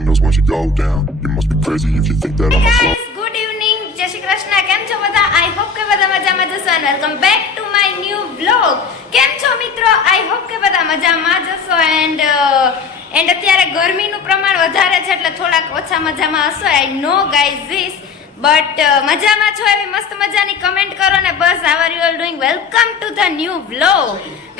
windows once you go down. You must be crazy if you think that I'm a slow. Good evening જય શ્રી કૃષ્ણ કેમ છો બધા? I hope કે બધા મજામાં જશો અને welcome back to my new vlog કેમ છો મિત્રો? આઈ હોપ કે બધા મજામાં જશો એન્ડ એન્ડ અત્યારે ગરમીનું પ્રમાણ વધારે છે એટલે થોડાક ઓછા મજામાં હશો. I know guys this but મજામાં છો એવી મસ્ત મજાની કમેન્ટ કરો ને બસ how are you are doing welcome to the new vlog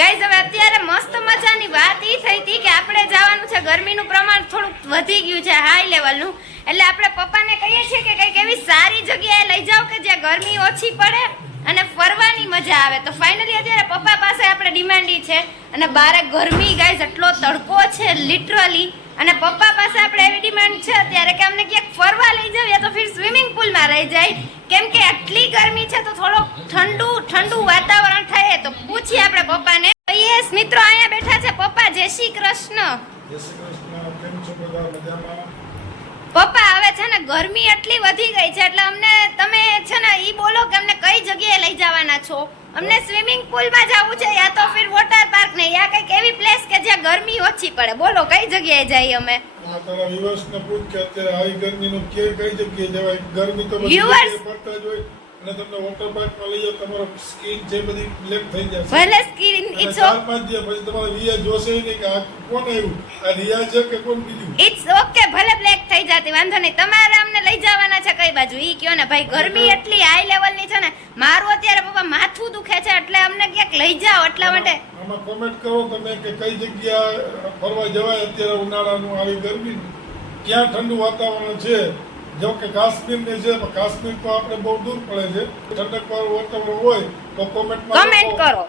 guys હવે અત્યારે મસ્ત મજાની વાત ઈ થઈ હતી કે આપણે જવાનું છે. ગરમીનું પ્રમાણ થોડુંક વધી ગયું છે હાઈ લેવલનું એટલે આપણે પપ્પાને કહીએ છીએ કે કંઈક એવી સારી જગ્યાએ લઈ જાઓ કે જ્યાં ગરમી ઓછી પડે અને ફરવાની મજા આવે. તો ફાઇનલી અત્યારે પપ્પા પાસે આપણે ડિમાન્ડી છે. અને બારે ગરમી ગાઈઝ એટલો તડકો છે લિટરલી અને પપ્પા પાસે આપણે એવી ડિમાન્ડ છે અત્યારે કે અમને ક્યાંક ફરવા લઈ જાવ યા તો ફિર સ્વિમિંગ પુલમાં રહી જાય. કેમ કે આટલી ગરમી છે તો થોડોક ઠંડુ ઠંડુ વાતાવરણ થાય તો પૂછીએ આપણે પપ્પાને. યસ મિત્રો અહીંયા બેઠા છે. પપ્પા જય શ્રી કૃષ્ણ. પપ્પા હવે છે ને ગરમી એટલી વધી ગઈ છે એટલે અમને તમે છે ને ઈ બોલો કે અમને કઈ જગ્યાએ લઈ જવાના છો? અમને સ્વિમિંગ પુલમાં જવું છે યા તો ફિર વોટર પાર્ક ને યા કંઈક એવી પ્લેસ કે જ્યાં ગરમી ઓછી પડે. બોલો કઈ જગ્યાએ જઈએ અમે? તારા viewers ને પૂછ કે અત્યારે આવી ગરમીનું કે કઈ જગ્યાએ જવાય? ગરમી તો બધી પડતા જ હોય અને તમને વોટર પાર્કમાં લઈ જાઓ તમારો સ્કિન છે બધી બ્લેક થઈ જશે. ભલે સ્કીન અને ઇટ્સ ચાર પાંચ દિવસ પછી તમારે રિયા જોશે નહીં કે આ કોણ આવ્યું? આ રિયા છે કે કોણ બીજું? ઇટ્સ ઓકે ભલે બ્લેક થઈ જતી વાંધો નહીં. તમારે અમને લઈ જવાના છે કઈ બાજુ? ઈ કયો ને ભાઈ ગરમી એટલી હાઈ લેવલની છે ને મારું અત્યારે પપ્પા માથું દુખે છે એટલે લઈ જાઓ એટલા માટે. આમાં કોમેન્ટ કરો તમે કે કઈ જગ્યા ફરવા જવાય અત્યારે ઉનાળાનું આવી ગરમી. ક્યાં ઠંડુ વાતાવરણ છે? જો કે કાશ્મીર ને છે કાશ્મીર તો આપણે બહુ દૂર પડે છે. ઠંડક વાળું વાતાવરણ હોય તો કોમેન્ટ કમેન્ટ કરો.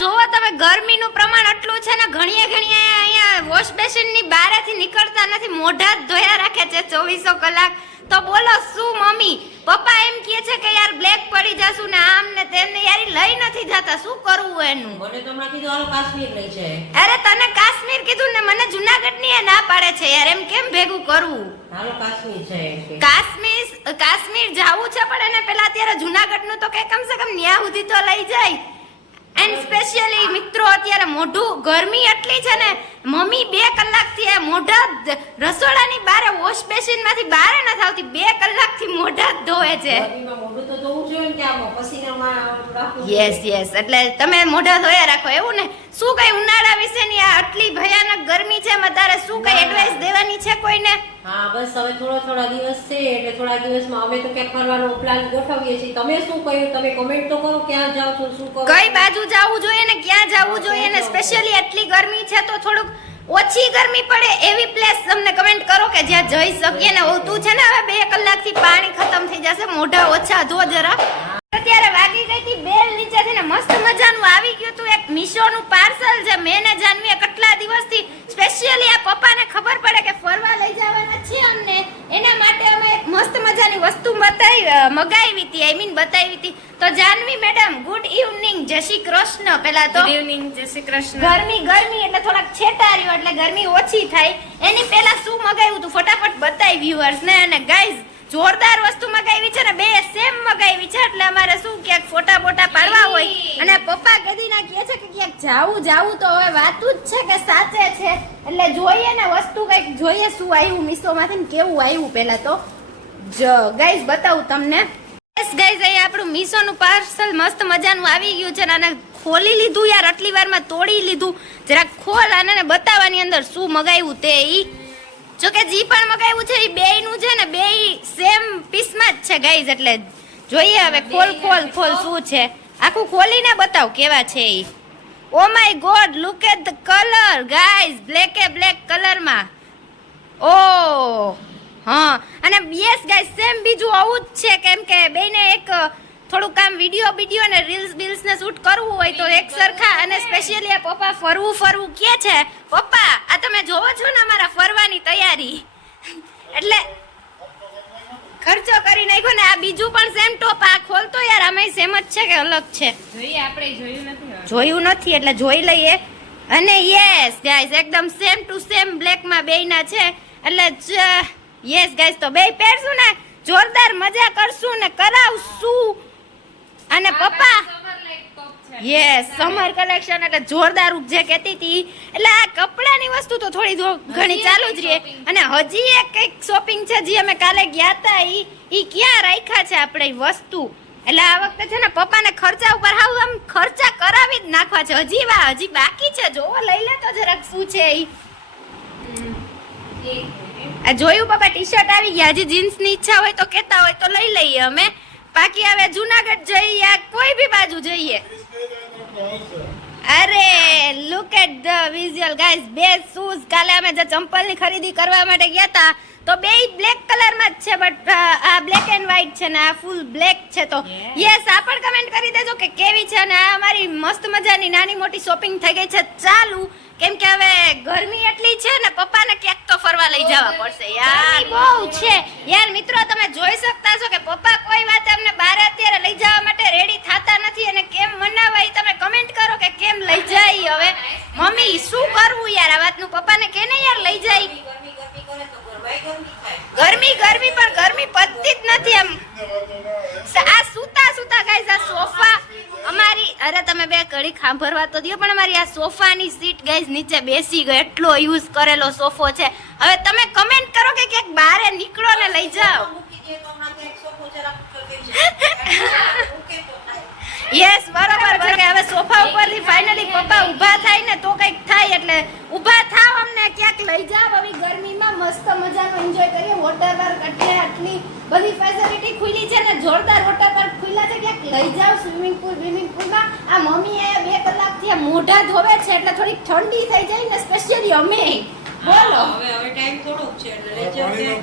જોવો તમે ગરમીનું પ્રમાણ આટલું છે ને ઘણીએ ઘણીએ અહીંયા વોશ બેસિનની બહારેથી નીકળતા નથી મોઢા જ ધોયા રાખે છે ચોવીસો કલાક. તો બોલો શું મમ્મી? પપ્પા એમ કહે છે કે યાર બ્લેક પડી જશું ને આમ ને તેમ ને યાર લઈ નથી જતા. શું કરવું એનું? મને તો હમણાં કીધું હાલો કાશ્મીર લઈ છે. અરે તને કાશ્મીર કીધું ને મને જુનાગઢની ના પાડે છે યાર. એમ કેમ ભેગું કરવું? હાલો કાશ્મીર છે કાશ્મીર કાશ્મીર જાવું છે પણ એને પેલા અત્યારે જુનાગઢનું તો કે કમ સે કમ ન્યા સુધી તો લઈ જાય. એન્ડ સ્પેશિયલી મિત્રો, અત્યારે મોઢું ગરમી એટલી છે ને, મમ્મી બે કલાકથી મોઢા રસોડાની બારે વોશ બેસિનમાંથી બહાર નથી આવતી, બે કલાકથી મોઢા ધોવે છે. યસ યસ એટલે તમે મોઢા ધોયા રાખો એવું ને? શું કઈ ઉનાળા વિશેની આ આટલી ભયાનક ગરમી છે એમાં તારે શું કઈ એડવાઇસ દેવાની છે કોઈને? હા બસ હવે થોડા થોડા દિવસ છે એટલે થોડા દિવસમાં અમે તો ક્યાંક ફરવાનો પ્લાન ગોઠવીએ છીએ. તમે શું કહ્યું? તમે કમેન્ટ તો કરો ક્યાં જાઓ છો શું કરો કઈ બાજુ જવું જોઈએ ને ક્યાં જવું જોઈએ ને? સ્પેશિયલી આટલી ગરમી છે તો થોડુંક ઓછી ગરમી પડે એવી પ્લેસ તમને કમેન્ટ કરો કે જ્યાં જઈ શકીએ ને તું છે ને હવે બે કલાકથી પાણી ખતમ થઈ જશે, મોઢા ઓછા ધો જરા. અત્યારે વાગી ગઈ હતી, બેલ નીચેથી ને મસ્ત મજાનું આવી ગયું હતું. એક મીશોનું પાર્સલ જે મેં ને જાનવીએ કેટલા દિવસથી સ્પેશિયલી આ પપ્પાને ખબર પડે કે ફરવા લઈ જવાના છે અમને એના માટે અમે એક મસ્ત મજાની વસ્તુ બતાવી મગાવી હતી આઈ મીન બતાવી હતી તો. જાનવી મેડમ ગુડ ઇવનિંગ જય શ્રી કૃષ્ણ. પહેલા તો ગુડ ઇવનિંગ જય શ્રી કૃષ્ણ. ગરમી ગરમી એટલે થોડાક છેટાર્યું એટલે ગરમી ઓછી થાય. એની પહેલા શું મગાવ્યું તું? ફટાફટ બતાવી વ્યુઅર્સ ને. અને ગાઈઝ જોરદાર વસ્તુ મગાવી છે ને બે સેમ મગાવી છે. એટલે અમારે શું ક્યાંક ફોટા બોટા પાડવા હોય. અને પપ્પા કદીના કહે છે કે ક્યાંક જાવું જાવું તો હવે વાતું જ છે કે સાચે છે. એટલે જોઈએ ને વસ્તુ કંઈક જોઈએ શું આવ્યું મીશોમાંથી ને કેવું આવ્યું પેલા તો. જ. ગાઈઝ બતાવું તમને. યસ ગાઈઝ અહીં આપણું મીશોનું પાર્સલ મસ્ત મજાનું આવી ગયું છે અને ખોલી લીધું યાર આટલી વારમાં તોડી લીધું. જરાક ખોલ અને બતાવવાની અંદર શું મગાવ્યું તે ઈ. જો કે જી પણ મગાવ્યું છે એ બેયનું છે ને બેય સેમ પીસમાં જ છે ગાઈઝ એટલે જોઈએ હવે ખોલ ખોલ ખોલ શું છે. આખું ખોલીને બતાવ કેવા છે ઈ. ઓ my god look at the colour guys black A black કલરમાં ઓ હા અને યસ ગાઈસ સેમ બીજું આવું જ છે કેમ કે બેને એક થોડું કામ વીડિયો વીડિયો ને રીલ્સ બીલ્સ ને શૂટ કરવું હોય તો એક સરખા અને સ્પેશિયલી આ પપ્પા ફરવું ફરવું કે છે? પપ્પા આ તમે જોવો છો ને અમારા ફરવાની તૈયારી? એટલે ખર્ચો કરી નાખ્યો ને આ બીજું પણ સેમ ટોપ આ ખોલતો યાર અમે સેમ જ છે કે અલગ છે? જોઈએ આપણે જોયું નથી જોયું નથી એટલે જોઈ લઈએ. અને યસ ગાઈસ એકદમ સેમ ટુ સેમ બ્લેકમાં બેયના છે. એટલે યસ ગાઈસ તો બે પહેરશું ને જોરદાર મજા કરશું ને કરાવશું. અને પપ્પા યસ સમર કલેક્શન એટલે જોરદાર ઉપજે કહેતી હતી. એટલે આ કપડાની વસ્તુ તો થોડી ઘણી ચાલુ જ રહે. અને હજી એક કંઈક શોપિંગ છે જે અમે કાલે ગયા હતા ઈ ઈ ક્યાં રાખ્યા છે આપણે વસ્તુ? એટલે આ વખતે છે ને પપ્પાને ખર્ચા ઉપર હાવ આમ ખર્ચા કરાવી જ નાખવા છે. હજી વા હજી બાકી છે. જોવો લઈ લે તો જરાક શું છે ઈ. આ જોયું બાપા ટી શર્ટ આવી ગયા. હજી જીન્સની ઈચ્છા હોય તો કેતા હોય તો લઈ લઈએ અમે. બાકી હવે જુનાગઢ જઈએ કોઈ બી બાજુ જઈએ. અરે look at the visual guys બે શૂઝ કાલે અમે જે ચંપલની ખરીદી કરવા માટે ગયા હતા તો બે બ્લેક કલરમાં જ છે બટ આ બ્લેક એન્ડ વ્હાઈટ છે ને આ ફૂલ બ્લેક છે તો. યસ આ પણ કમેન્ટ કરી દેજો કે કેવી છે અને આ અમારી મસ્ત મજાની નાની મોટી શોપિંગ થઈ ગઈ છે. ચાલુ. કેમ કે હવે ગરમી એટલી છે ને પપ્પાને ક્યાંક તો ફરવા લઈ જવા પડશે યાર. બહુ છે. યાર મિત્રો તમે જોઈ શકતા છો કે પપ્પા કોઈ વાત અમને બહાર અત્યારે લઈ જવા માટે રેડી થતા નથી અને કેમ મનાવાય ઈ તમે કમેન્ટ કરો કે કેમ લઈ જાય હવે મમ્મી શું કરવું યાર આ વાતનું પપ્પાને કે ને યાર લઈ જાય ગરમી ગરમી કરે તો ઘરમાંય ગરમી થાય ગરમી ગરમી પણ ગરમી પતતી જ નથી આમ આ આ સોફા અમારી, અરે તમે બે ઘડી ખાંભરવા તો દો પણ અમારી આ સોફાની સીટ ગાઈઝ નીચે બેસી ગઈ. એટલો યુઝ કરેલો સોફો છે. હવે તમે કમેન્ટ કરો કે ક્યાંક બહાર નીકળો ને લઈ જાઓ. યસ બરોબર હવે સોફા ઉપરથી ફાઇનલી પપ્પા ઊભા થાય ને તો કંઈક થાય, એટલે ઊભા થાવ ક્યાંક લઈ જાવ હવે ગરમીમાં મસ્ત મજાનો એન્જોય કરીએ. વોટર પાર્ક એટલે આટલી બધી ફેસિલિટી ખુલી છે ને જોરદાર વોટર પાર્ક ખુલ્લા છે. ક્યાંક લઈ જાવ સ્વિમિંગ પુલ સ્વિમિંગ પુલમાં આ મમ્મી એ બે કલાકથી મોઢા ધોવે છે એટલે થોડીક ઠંડી થઈ જાય ને સ્પેશિયલી અમે. બોલો. હવે હવે ટાઈમ આ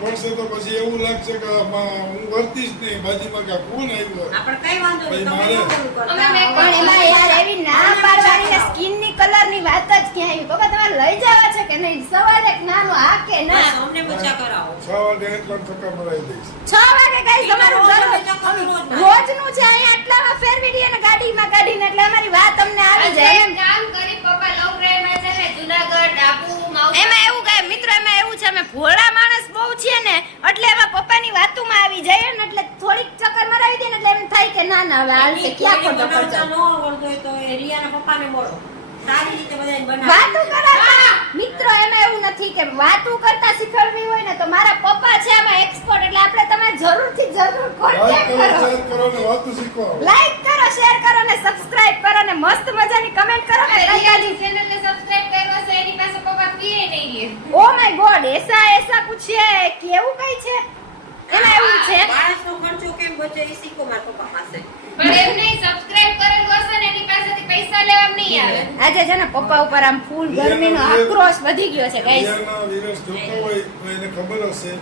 ભણશે તો પછી એવું લાગશે કે હું વર્તીશ નહીં બાજીમાં કે કોણ આવ્યું. આપણે કઈ વાંધો નહીં ભાઈ તમે મારે- ન કરવું અમે મેં કરતા. પણ એમાં મિત્ર એમાં એવું છે અમે ભોળા માણસ બહુ છીએ ને એટલે એમાં પપ્પાની વાતોમાં આવી જાય ને એટલે થોડીક ચક્કર મરાવી દે ને એટલે એમ થાય કે ના ના હવે હાલશે ક્યાં ખોટો ખર્ચો? ન આવડતું હોય તો એ રિયાના પપ્પાને મળો સારી રીતે બધાને બનાવી. વાતું કરાતા મિત્રો એમાં એવું નથી કે વાતું કરતા શીખવવી હોય ને તો મારા પપ્પા છે એમાં એક્સપર્ટ એટલે આપણે તમે જરૂરથી જરૂર લાઈક કોન્ટેક્ટ કરો. શેર કરો ને વાતું લાઈક કરો શેર કરો ને સબસ્ક્રાઇબ કરો ને મસ્ત મજાની કમેન્ટ કરો કે ચેનલને સબસ્ક્રાઇબ કર્યો છે એની પાસે પપ્પા ઓ માય ગોડ એસા એસા પૂછે કેવું કઈ છે? એમાં એવું છે? માણસનો ખર્ચો કેમ બચે એ શીખો મારા પપ્પા પાસે. પણ એમ નહીં સબસ્ક્રાઇબ કરેલું હશે ને એની પાસેથી પૈસા લેવા નહીં આવે. આજે છે ને પપ્પા ઉપર આમ ફૂલ ગરમીનો આક્રોશ વધી ગયો છે ગાઈસ વિરસ જોતો હોય તો એને ખબર હશે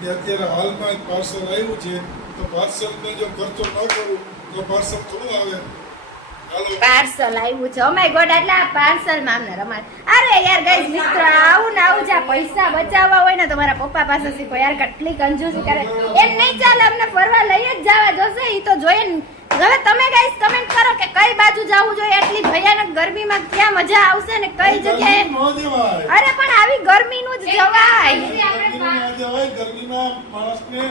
કે અત્યારે હાલમાં પાર્સલ આવ્યું છે. તો પાર્સલને જો ખર્ચો ન કરું તો પાર્સલ થોડું આવે. પાર્સલ આવ્યું છે. ઓ માય ગોડ એટલે આ પાર્સલમાં અમને રમાડ. અરે યાર ગાઈસ મિત્રો આવું ને આવું જ આ પૈસા બચાવવા હોય ને તમારા પપ્પા પાસે શીખો. યાર કેટલી કંજૂસી કરે. એમ નહીં ચાલે અમને ફરવા લઈ જ જવા જોશે એ તો જોઈએ ને. હવે તમે ગાઈસ કમેન્ટ કરો કે કઈ બાજુ જવું જોઈએ? એટલી ભયાનક ગરમીમાં ક્યાં મજા આવશે ને કઈ જગ્યાએ? અરે પણ આવી ગરમીનું જ જવાય. ગરમીમાં ગરમીમાં માણસને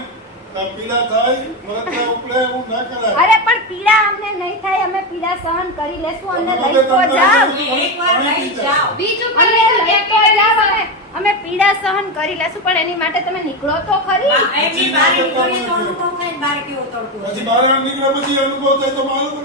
પીડા થાય મરતના એવું ના કરાય. અરે પણ પીડા અમને નહીં થાય અમે પીડા સહન કરી લેશું અમને લઈ તો જાવ એકવાર લઈ જાઓ. બીજું અમે લઈ તો જાવ અમે અમે પીડા સહન કરી લેશું પણ એની માટે તમે નીકળો તો ખરી. એમની બારે નીકળીએ તો અનુભવ થાય બહાર કેવો તડકો પછી બહાર નીકળ્યા પછી અનુભવ થાય તો મારું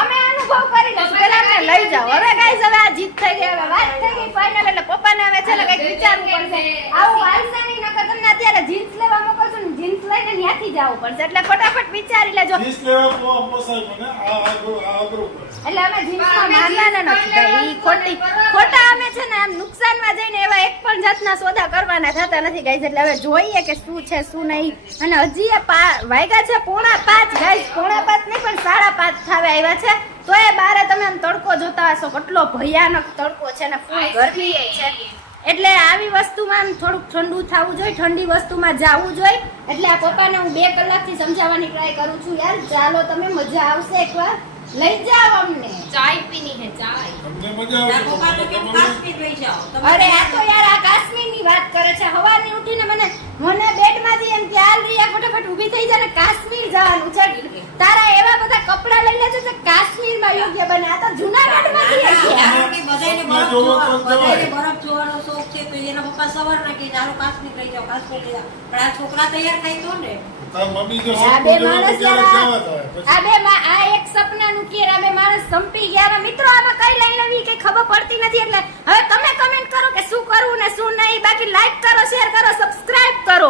અમે અનુભવ કરી લેશું પેલા અમને લઈ જાઓ. હવે ગાઈસ હવે આ જીત થઈ ગઈ હવે વાત થઈ ગઈ ફાઇનલ એટલે પપ્પાને હવે છે ને વિચારવું પડશે. આવું હાલશે નહીં નકર તમને અત્યારે જીન્સ લેવા મોકલશું ને જીન્સ લઈને ત્યાંથી જવું પડશે એટલે ફટાફટ વિચારી લેજો. જીન્સ લેવા પો- પોસાય મને આ આગળ આ આગળ એટલે અમે જીન્સમાં મારવાના નથી ભાઈ ઈ ખોટી ખોટા અમે છે ને આમ નુકસાનમાં જઈને એવા એક પણ જાતના સોદા કરવાના થતા નથી ગાઈઝ એટલે હવે જોઈએ કે શું છે શું નહીં. અને હજી એ પા- વાગ્યા છે પોણા પાંચ ગાઈઝ પોણા પાંચ નહીં પણ સાડા પાંચ થાવે આવ્યા છે. તો એ બારે તમે આમ તડકો જોતા હશો. કેટલો ભયાનક તડકો છે ને ફૂલ ગરમી છે. એટલે આવી વસ્તુમાં આમ થોડુંક ઠંડુ થવું જોઈએ ઠંડી વસ્તુમાં જાવું જોઈએ. એટલે આ પપ્પાને હું બે કલાકથી સમજાવવાની ટ્રાય કરું છું યાર. ચાલો તમે મજા આવશે એકવાર. લઈ જાઓ અમને. ચાય પીની હે ચાય. તમને મજા આવશે કેમ કાશ્મીર લઈ જાઓ? અરે આ તો યાર આ કાશ્મીરની વાત કરે છે. હવારની ઉઠીને મને મને બેડમાંથી એમ કે હાલ રિયા ફટાફટ ઊભી થઈ જાય ને કાશ્મીર જવાનું છે. તારા એવા બધા કપડા લઈ લેજો કે કાશ્મીરમાં યોગ્ય બને. આ તો જૂનાગઢમાંથી ના, છે કારણ કે બધાયને સપના બરફ જોવા- તો બરફ છોકરા તો ને? આ બે માણસ આ બે આ એક સપનાનું માણસ સંપી ગયા મિત્રો આમાં કઈ લાઈન કઈ ખબર પડતી નથી. એટલે હવે તમે કમેન્ટ કરો કે શું કરવું ને શું નહીં. બાકી લાઈક કરો શેર કરો સબસ્ક્રાઇબ કરો.